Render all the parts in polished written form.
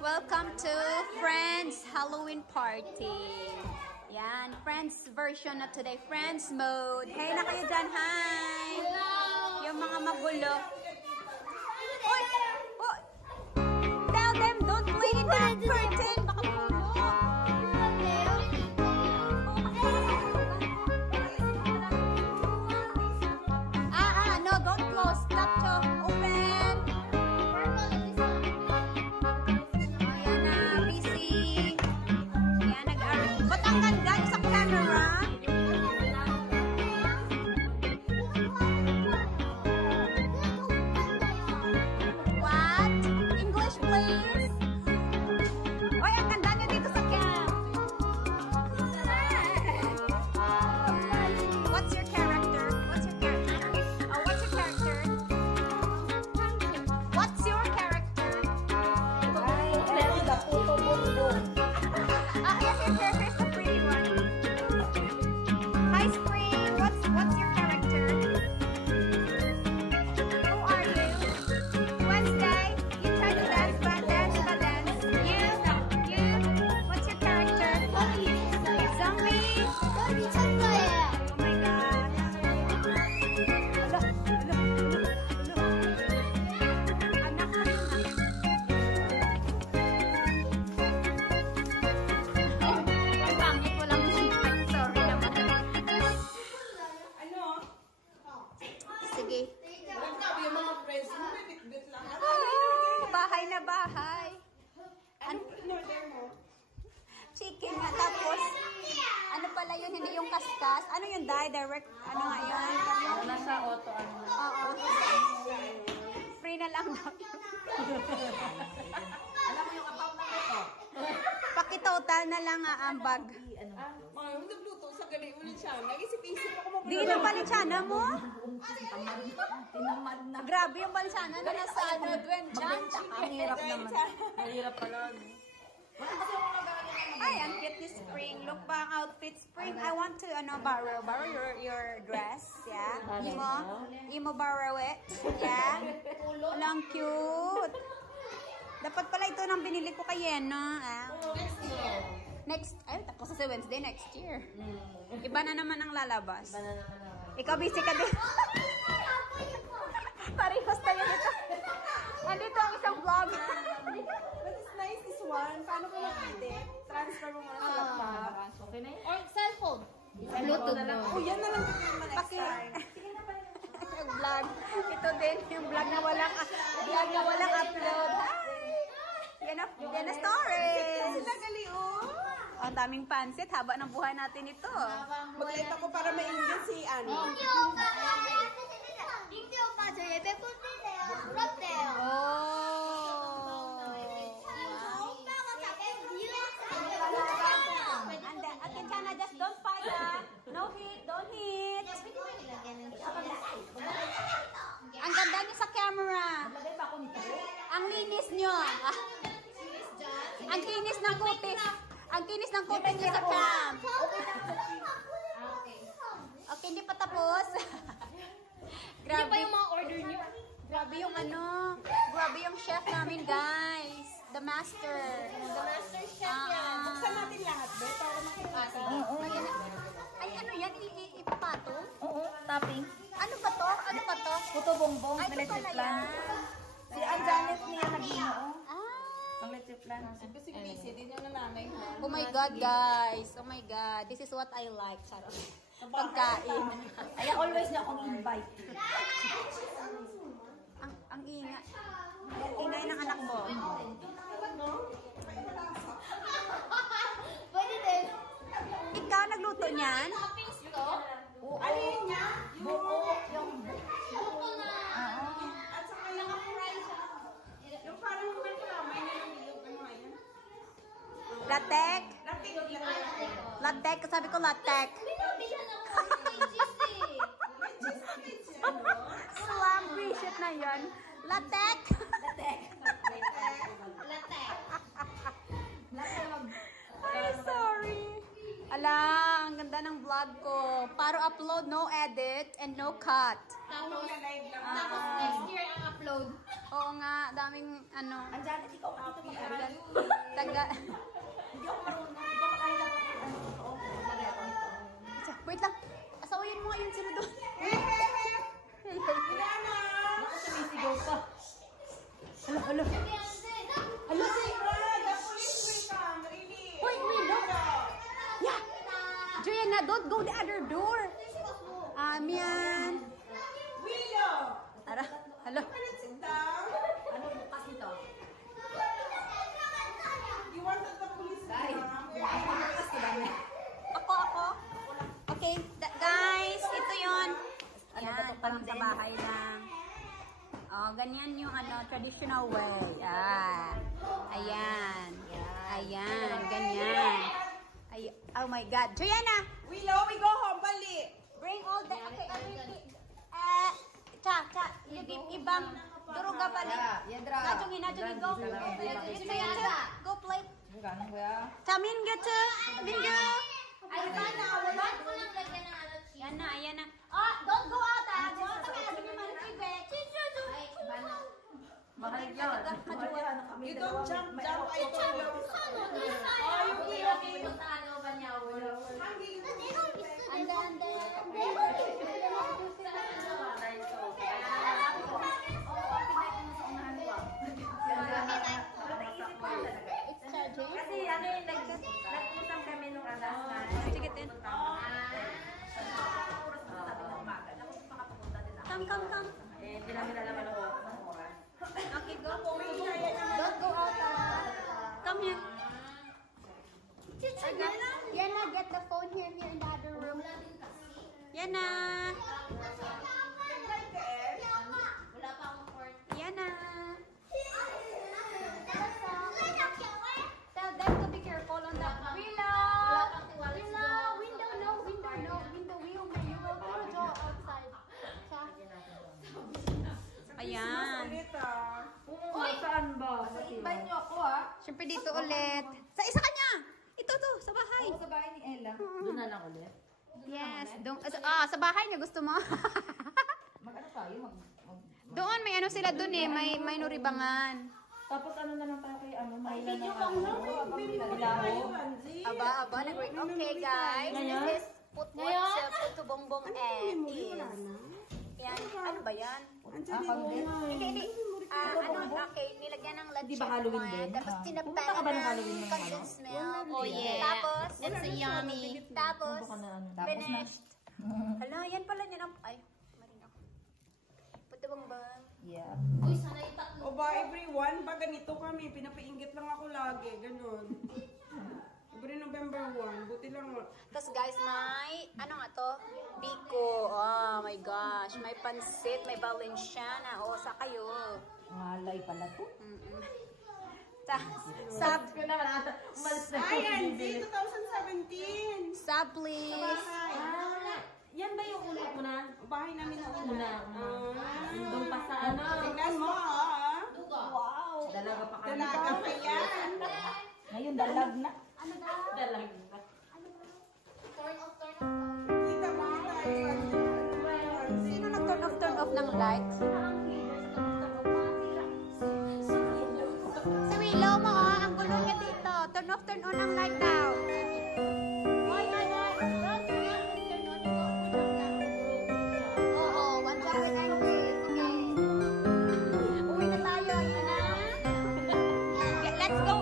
Welcome to Friends Halloween Party. Yan, Friends version na today. Friends mode. Hey na kayo dyan, hi! Hello! Yung mga magulo. Oy! Oh! Tell them, don't play in that curtain! Baka puno! No, don't close. Stop to open. Ayan na, busy. Ayan, nag-arrange. Ba't ang ganda sa camera? What? English, please. Oy, ang ganda nyo dito sa cam. What's your character? What's your character? Oh, what's your character? What's your character? Here's the pretty one. Hi, Spring. What's your character? Who are you? Wednesday. You try to dance, but dance. You. What's your character? Zombie. Oh my God. Anak ko yun. Ang pangit, walang music. Sorry naman. Sige. Yung mga friends mo, may bit-bit lang. Oh, bahay na bahay. Ano in-order mo? Chicken nga. Tapos, ano pala yun? Hindi yung kaskas. Ano yung direct? Ano nga yun? Nasa auto, ano. Oo. Free na lang. Alam mo yung account na ito? Pakitotal na lang ang bag. Mga yung nagluto sa gabi ulit siya. Nag-isip-isip ako mag- Di na balinsana mo? Tinamad na. Grabe yung balinsana na nasa ano, Duen dyan. Ang hirap naman. Mahirap pala. Ay, ang cute ni Spring. Look ba ang outfit, Spring? I want to, borrow your dress. Yeah? Imo borrow it. Yeah? Walang cute. Dapat pala ito nang binili ko kay Yena. Next, tapos sa Wednesday next year. Iba na naman ang lalabas. Ikaw busy ka din. Parehas tayo dito. Andito ang isang vlog. But it's nice, this one. Paano ko mag-edit? Transfer mo muna sa laptop. Okay na yun? Or cellphone. Bluetooth na. Oh, yan na lang naman next time. Yung vlog. Ito din yung vlog na walang upload. Yan na stories. Sila gali, oh. Ang daming pansit. Haba ng buhay natin ito. Mag-light ako para ma-enjoy si ano. And then, Kincana, just don't fight, no hit, don't hit. Ang ganda niyo sa camera. Ang linis niyo. Ang kinis ng kutis. Ang kinis ng kutis niyo sa cam. Okay, hindi pa tapos. Hindi pa yung mga order niyo. Grabe yung grabe yung chef namin, guys. The master. The master chef yan. Buksan natin lahat, be, para makikita. Ay, ano yan? Ipapatong? Oo, topping. Ano ba to? Ano ba to? Puto bongbong, Ay, ito electric pala plan. yan. Si Anjanet niya nagino, Ah. ang electric plan. Kasi busy, din yung nanay. Oh my God, guys. Oh my God. This is what I like. Charot. Pagkain. Kaya always na akong invite. Ang ingay. Ingay ng anak mo. Pwede din. Ikaw nagluto niyan? Toppings to. Alin niya? Buko, yung Buko na. At saka yung Naka-fry siya. yung parang may kalamay na yung ano yan. Latek? Latik. Latek. Sabi ko latek. Pinabilan ako ng cheese eh. Slam shit na yan. Latek. Latek. Ay, sorry. Ala, ang ganda ng vlog ko. Para upload, no edit, and no cut. Tapos Live lang. next year ang upload. Oo nga, daming ano. Ang Janet, ikaw ka dito mag-aral. Taga. Hindi ako marunong. Hindi ako makahila ko ng ano. Totoo. Mag-aral ito. Wait lang. Asawayin mo nga yun sila doon. Baka sumisigaw ka. Hala, hala. Hala, si. Hoy, Willow. Yeah. Joanna, don't go the other door. Amian. Ara, hala. Ano bukas nito? Ako. Okay, guys, ito yun. Yan, parang sa bahay lang. Oh, ganyan yung ano, traditional way. Ayan. Ayan, ganyan. Ay, oh my God. Joanna, Willow, we go home, bali. bring all the, okay, ibang duruga balik. Najungin, go. Go play. Cha, Mingyu, cha. Mingyu. Ay, sana, wala ko lang lagyan ng ano, cheese. Ayan na. Oh, don't go out, Go out kami, sabi ni Maribe. Ay, bana. Mahal yun. You don't jump, I told you. Ande. It's charging. Kasi ano yung nag-usap kami nung alas na. Sige, tin. Come. Eh, hindi namin alam ano ng oras. Okay, go. Don't go out. Come here. Yana, get the phone here in the other room. Yana. Wala pa akong cord. Yana. Tell them to be careful on the window. We will go outside. Ayan. Saan ba? Invite niyo ako Siyempre dito ulit. Sa isa kanya. Ito sa bahay. Sa bahay ni Ella. Doon na lang ulit. Yes. Sa bahay nga gusto mo. Mag-ano tayo? Doon may ano sila doon may nuribangan. Tapos ano na lang tayo kay Mahila na Aba, okay guys. This is Puto Bongbong and is. Yan, ano ba yan? Hindi. Okay, nilagyan ng lechon. Di ba Halloween din? Tapos Pumunta tinapan ka ba ng Halloween ng condensed milk. Oh, yeah. Tapos, That's so yummy. Tapos, Tapos finished. Hala, yan pala niya ng... Ay, maring ako. Puto Bongbong. Yeah. Uy, sana yung tatlo. O ba, everyone, pag ganito kami, pinapainggit lang ako lagi, ganun. Every November 1, buti lang. Tapos guys, may, ano nga to? Biko. Oh my gosh. May pansit, may Valenciana. O, sa kayo. Malay pala to. Sub, ko naman umalis na. Ayan, 2017. sub please. Yan ba yung ulit mo na? Bahay namin na una. Doon pa sa ano? Tingnan mo, Wow! Dalaga pa kami. Dalaga pa yan. Ngayon dalag na. Dalag na. Turn off. Kita mo tayo. Sino nag-turn off ng lights? Si Willow mo, ang gulo niya dito. Turn on ang light daw. Oo, one job is okay. Uwi na tayo. Yun na. Let's go.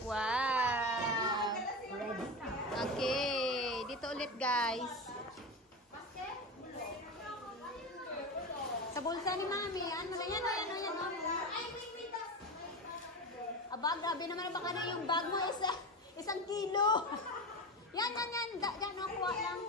Wow. Okay, dito ulit guys. Sa bulsa ni Mami. Ano na yan? Aba, grabe naman baka na yung bag mo. Isang kilo. Yan. Diyan, nakuha lang.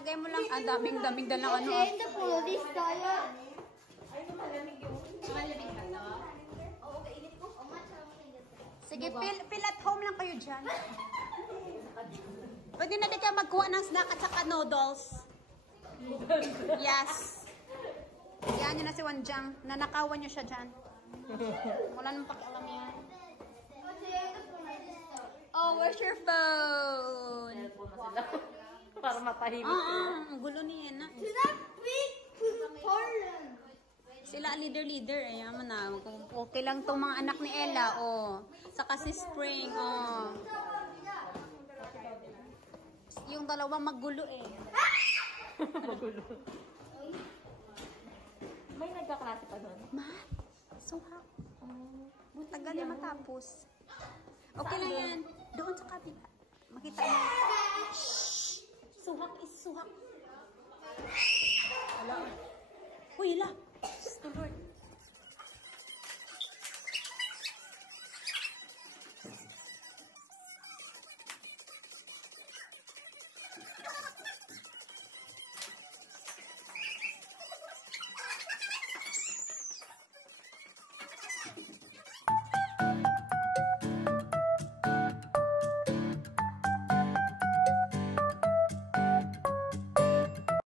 lagay mo lang. Ang daming dalang ano. Change the police tayo. Ay, malamig yung... Malamig ka to? Oo, kainit ko. Sige, feel at home lang kayo dyan. Pwede na din kayo magkuha ng snack at saka noodles. Yes. Yan yun na si Wanjang. Nanakawan nyo siya dyan. Wala nang pakialam yan. Oh, where's your phone? Cellphone na sila. Para mapahimik. Ang gulo niya na. Portland. Sila leader. Ayan mo na. Okay lang tong mga anak ni Ella. Oh. Saka si Spring. Oh. Yung dalawang magulo eh. Magulo. May nagkaklase pa doon. Ma, suha. Tagal na matapos. Okay lang yan. Doon sa kabila. Makita mo. Shhh! Suhak is suhak. Hala. Uy, la. Diyos ko, Lord.